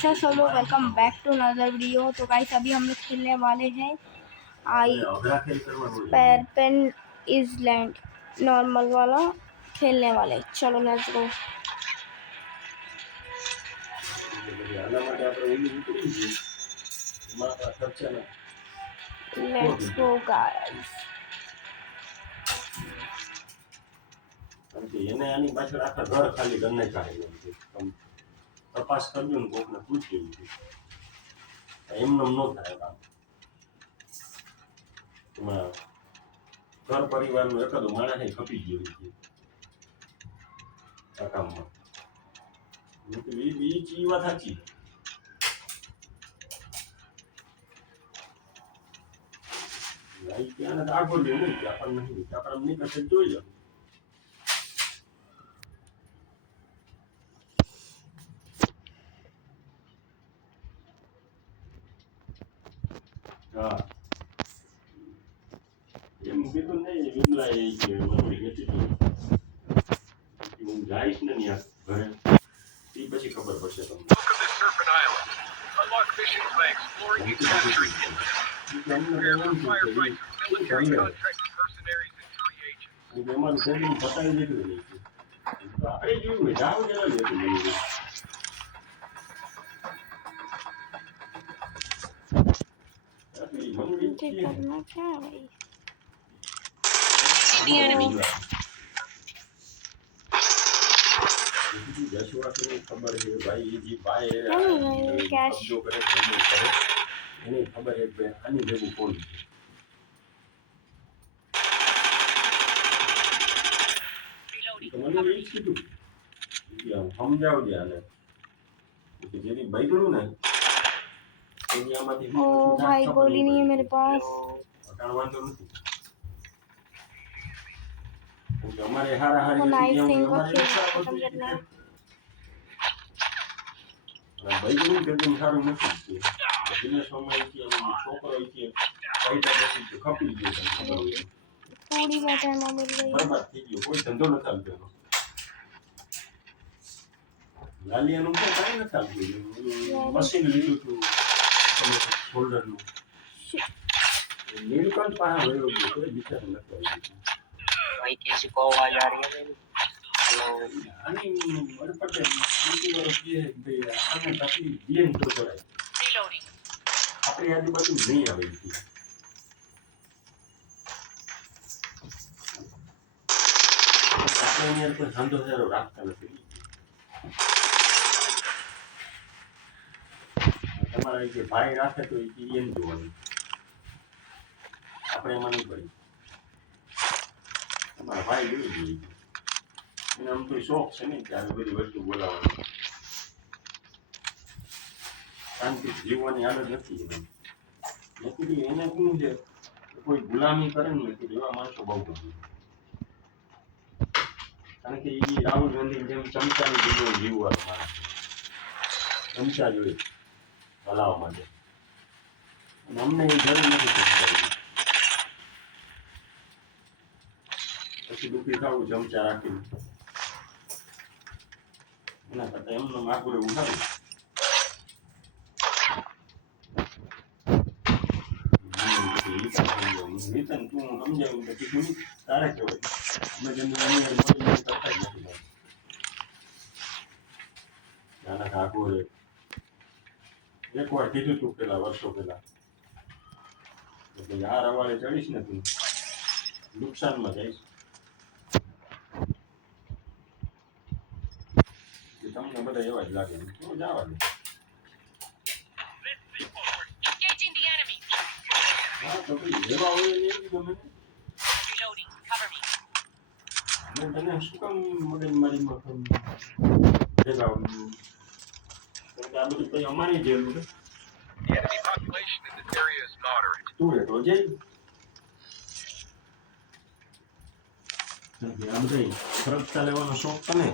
अच्छा चलो welcome back to another video. तो गाइस अभी हम लोग खेलने वाले हैं आई पैर पेन इजलैंड नॉर्मल वाला खेलने वाले। चलो let's go. Let's go guys. એને આની પાછળ આખા ઘર ખાલી ગન્ને કાઢી તપાસ કરજો ને કોકને પૂછ્યું એમને ન થાય કામ ઘર પરિવારનો એકાદો માણસ ખપી ગયો છે આ કામમાં એ વાત સાચી ત્યાં આગળ નહીં આપણને નહીં આપણે નહીં કરશે જોઈ લો હા એમ કીધું નહીં વિમલા એ કે હું જઈશ ને ત્યાં ઘરે એ પછી ખબર પડશે તમને એમાં સેટિંગ પતાવી દીધું નહીં આપણે જોયું જાવ જરા લેતું નહીં करना क्या भाई? The enemy. जशुआ को खबर है भाई जी भाई कैश जो करे એને ખબર है કે આની ભેગું કોણ છે મને એ કીધું સમજાવજે આને કે જેની બૈગડું ને ओ भाई गोली नहीं है मेरे पास। हमारे हारा हारी नाइफ सिंह को खत्म करना है। भाई को एकदम साરું નથી દિને સમય કે છોકરો કે કઈ તરફથી ખપી ગયો તમને ખબર હોય पूरी बचाना मिल गई। બરાબર થઈ ગયો કોઈ ધંધો ન ચાલતો લાલિયાનું તો કાઈ ન ચાલતું મશીન લીધું હતું હોલ્ડર નું નીલકંઠ પાસે રહ્યો ગયો કોઈ વિચાર ન કર્યો भाई किसी को आवाज आ रही है मेरी? हेलो આની વડપટે બીજી વાર કહે કે આને તકલીફ બેન તો કરાય रीलोडिंग આપણી આજુબાજુ નહીં આવે છે આપણે અહીંયા કોઈ ધંધો સારો રાખતા નથી તમારા જે ભાઈ રાખે તો એમ જોવાનું આપણે એમાં નહીં પડી તમારા ભાઈ જોઈ જોઈએ એને આમ કોઈ શોખ છે ને કે આવી બધી વસ્તુ બોલાવવાની શાંતિથી જીવવાની આદત નથી મેં કીધું એને શું છે કોઈ ગુલામી કરે ને મેં કીધું એવા માણસો બહુ ગમે કારણ કે એ રાહુલ ગાંધી જેમ ચમચાની જગ્યાએ જીવવાનું માણસ ચમચા જોઈએ હલાવવા માટે અને અમને એ જરૂર નથી ચમચાની પછી દુઃખી થવું ચમચા રાખીને એના કરતા એમનો માગુરે ઉઠાવું રીતન તું સમજાવ્યું કે કીધું તારે કહેવાય અમે જેમ કરતા જ નથી નાના ઠાકોરે એક વાર કીધું તું પેલા વર્ષો પેલા આ રવાડે ચડીશ ને તું નુકસાનમાં જઈશ તમને બધા એવા જ લાગે તો જવા દે engaging the enemy. હા તો ભાઈ એવા હોય ને એમ ગમે Reloading. Cover me. હું તને શું કામ મગજમારીમાં કરું ભેગા આ બધું કઈ અમારી જેવું છે The enemy population in this area is moderate. તું એ રોજે આ બધા ખર્ચા લેવાનો શોખ તને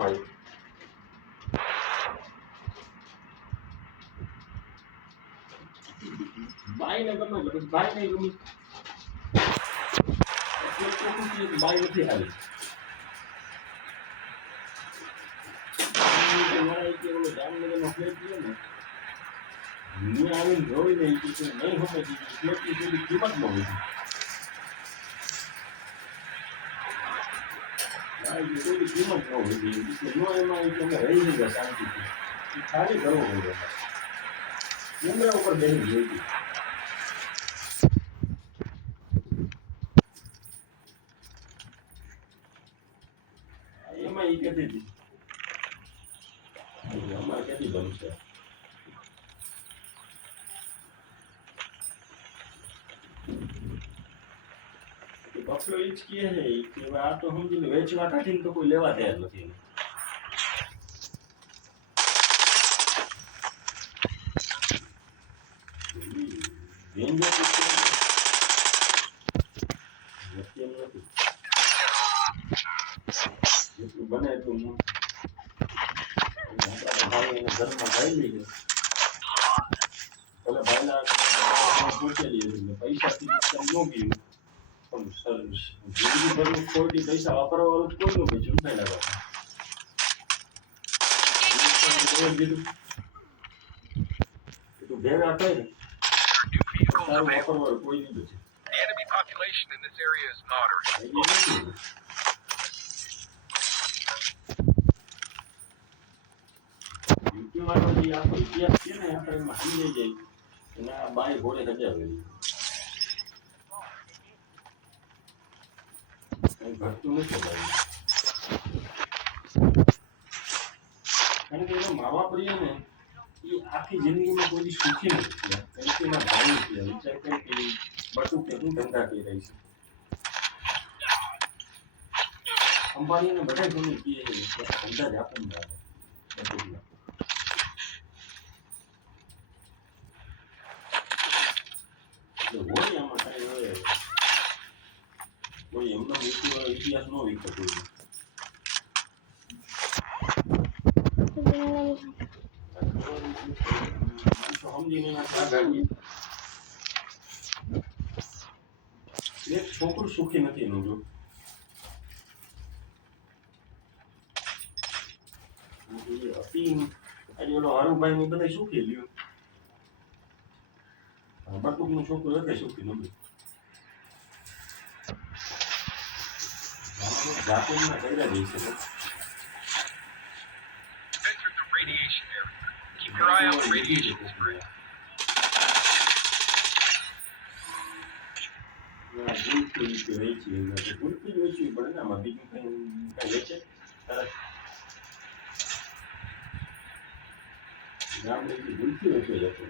ભાઈ ભાઈ ને ગમે ભાઈ ને ગમે છોકરું કે બાઈ નથી આવી મારા એક ઓલો જામનગરનો ફ્લેટ ગયો ને મેં આવીને જોઈ લઈ કે નહીં સમજી ફ્લેટની થોડી કિંમત ન હોય કોઈ કિંમત ન હોય નો એમાં તમે રહી નહીં ગયા શાંતિથી ખાલી કરવો પડે કેમેરા ઉપર બેસી જોઈતી એમાં એ કહેતી હતી અમારે ક્યાંથી બનશે બફલો ઈ જ કહે છે કે આ તો સમજીને વેચવા કાઢીને તો કોઈ લેવા તૈયાર નથી જેટલું બને એટલું ભાઈ એને ઘરમાં ભાઈ લઈ ગયો ભલે ભાઈના પૂછેલી પૈસાથી ન ગયું પણ સર જિંદગી ભરનું ખોટી પૈસા વાપરવા વાળું કોઈનું ભાઈ ચૂંટાઈ ના તું ભેગા થાય ને સારું વાપરવા વાળું કોઈ નહીં છે The enemy population in this area is moderate. યુટ્યુબમાં જે આખો ઇતિહાસ છે ને આપણે એમાં સમજાઈ જાય અને આ બાઈ ઘોડે હજાર કરી કઈ ઘટતું નથી બાઈ કારણ કે એનો મા બાપ રહ્યો ને એ આખી જિંદગીમાં કોઈ સુખી નથી કારણ કે એના ભાઈ છે વિચાર કરે કે બટું કે હું ધંધા કરી રહી છું અંબાણીને બધા ગમે કહે છે ધંધા જ આપણને બટુકના હોય આમાં કાંઈ હોય કોઈ એમનો ઇતિહાસ ન વિકતો સમજીને એક છોકરું સુખી નથી એનું જો આજે ઓલો હરુભાઈ ની બધા સુખી લ્યો બટુક નું છોકરું એટલે સુખી નથી જાપુરના કર્યા જઈ શકે Enter the radiation area. Keep your eye on the radiation spread. ગુલકી વેચી ગુલકી વેચવી પડે ને આમાં બીજું કઈ વેચે ગામડેથી ગુલકી વેચવી જતો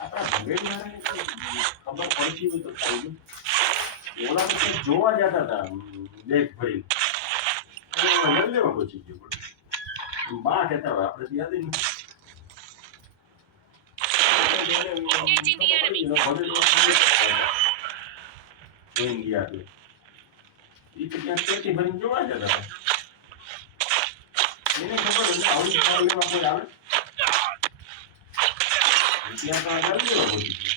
આપણા ભગેડમાં ખબર પડતી હોય તો થાય ઓલા તો જોવા જતા હતા બેગ ભરી લેવા પહોંચી ગયો બા કહેતા હોય આપણે યાદ નહીં જોવા જતા હતા એને ખબર આવડી લેવા કોઈ આવે ત્યાં તો આગળ લેવા પહોંચી ગયો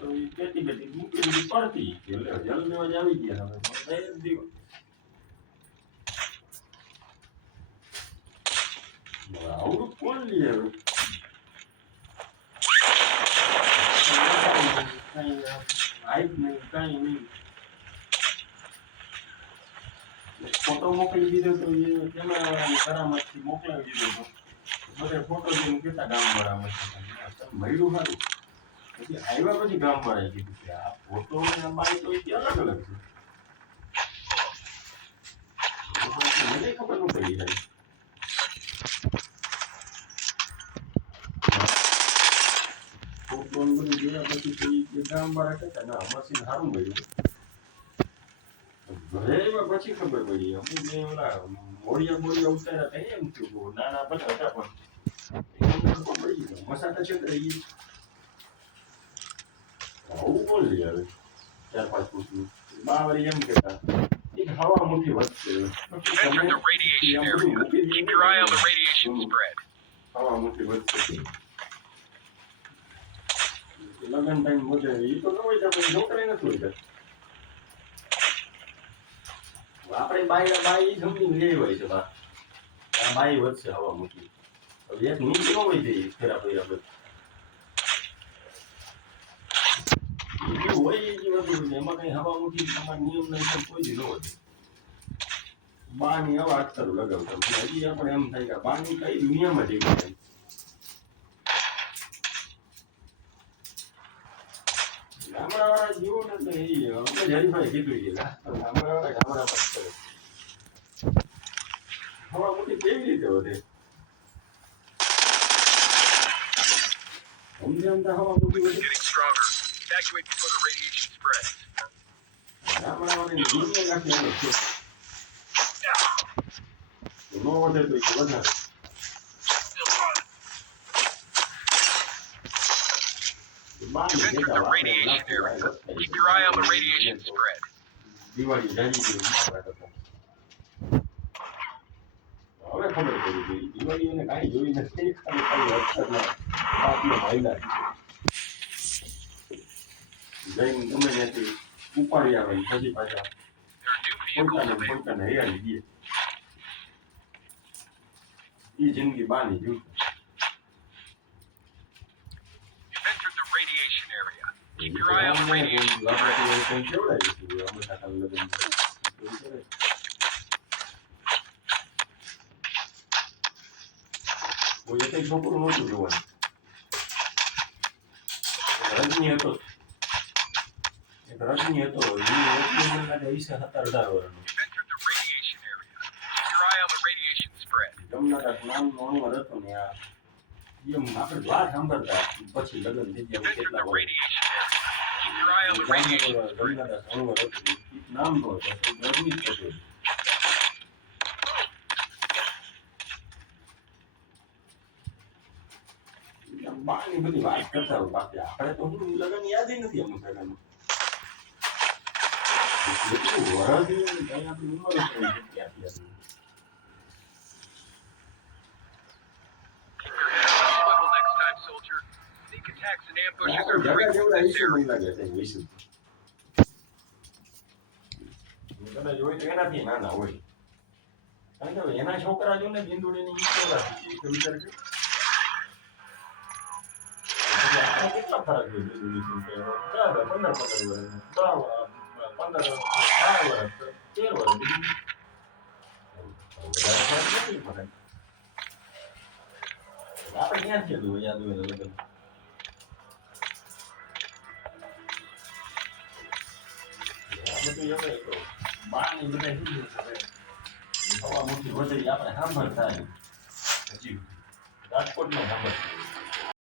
તો બેટી બેટી મૂકેલી પડતી એટલે જલ લેવા જ આવી ગયા હવે દીવો આવડું કોણ લે હવે કઈ હાઈટ નહીં કઈ નહીં ફોટો મોકલી દીધો તો એ કેમેરાવાળાની કરામતથી મોકલાવી દીધો તો બધે ફોટો જોઈને કહેતા ગામવાળા મળ્યું સારું પછી આવ્યા પછી ગામવાળાએ કીધું કે આ ફોટો ને આ બાઈ તો એ અલગ અલગ છે મને ખબર ન પડી જાય ફોટો બધું જોયા પછી ગામવાળા કહેતા ના મશીન સારું મળ્યું ઘરે પછી ખબર પડી અમુક ને ઓલા મોડિયા ઉતાર્યા હતા એમ થયું નાના બધા હતા પણ મસાલા છે આવું બોલ લે હવે 4-5 ફૂટનું બાવળી એમ કહેતા એ હવા મુઠ્ઠી વધશે. Enter the radiation area. Keep your eye on the radiation spread. હવા મુઠ્ઠી વધશે. લગન ટાઈમ વધે એ તો ન હોય તો છોકરી નથી હોય. આપણે બાઈ સમજીને લેવી હોય છે. આ બાઈ વધશે હવા મુઠ્ઠી. હવે એક નીચે ન હોય જઈએ ફેરા ફેરા બધું હોય એ બધું એમાં કઈ હવા મુઠ્ઠી તમારા નિયમ નહીં કોઈ જ ન હોય. બાની હવા અટકરું લગાવતા હજી આપણે એમ થાય કે બાની કઈ દુનિયામાં જઈ ગયા. ગામડાવાળા જીવો ને તો એ અમે હરીફાઈ કીધું છે ગામડાવાળા ગામડામાં જ કરે. હવા મુઠ્ઠી કેવી રીતે વધે? સમજ્યા હવા મુઠ્ઠી વધે. Getting stronger. Evacuate before the radiation spreads. ગામડાવાળાની દુનિયા નાખી આવે છે. ન વધે તો વધારે. You've entered the radiation area. Keep your eye on the radiation spread. Diwali જાજી જેવું હવે ખબર પડી ગઈ દિવાળી એને કાંઈ જોઈ નથી ખાલી અક્ષરના પાપનો ભાઈલા જઈને ગમે ત્યાંથી ઉપાડી આવે પછી પાછા પોતાને હૈયાની દે એ જિંદગી બાની જોઈ. You've entered the radiation area. Keep your eye on the radiation. છોકરું નહોતું જોવાનું. રજની હતો એક રજની હતો 17-18 વર્ષનો. You've entered the radiation area. Keep your eye on the radiation spread. Jamnadas નામનો અણવર હતો ને આ એમ આપણે વાત સાંભળતા પછી લગ્ન થઈ ગયા You've entered કેટલા the વર્ષ radiation area. Keep your eye on the radiation spread. Jamnadas અણવર હતું નામ નો હતો રજની જ હતો. બાની બધી વાત કરતા હોય બાકી આપણે તો હું લગન યાદ નથી અમુક પ્રકારનું. એટલું વરદી કઈ આપણી ઉંમર જ નહીં ક્યાંથી હતી. Keep your head on a swivel next time, soldier. Sneak attacks and ambushes are જગા frequent જેવડા in this Isu area. નહીં લાગે છે ઈસુ. કદાચ હોય તો એનાથી નાના હોય. કારણ કે એના છોકરા જો ને બિંદુડીની ઈશ્વરા તો વિચાર છે. આપણે કેટલા ફરક હોય બિંદુડી કે 15 વર્ષ 13 વર્ષ આપણે ક્યાંથી હતું યાદ હોય લગન. બધું એમ તો બાની બધા શું છે હવા મુઠ્ઠી વધે આપણે સાંભળતા હજી રાજકોટમાં સાંભળતા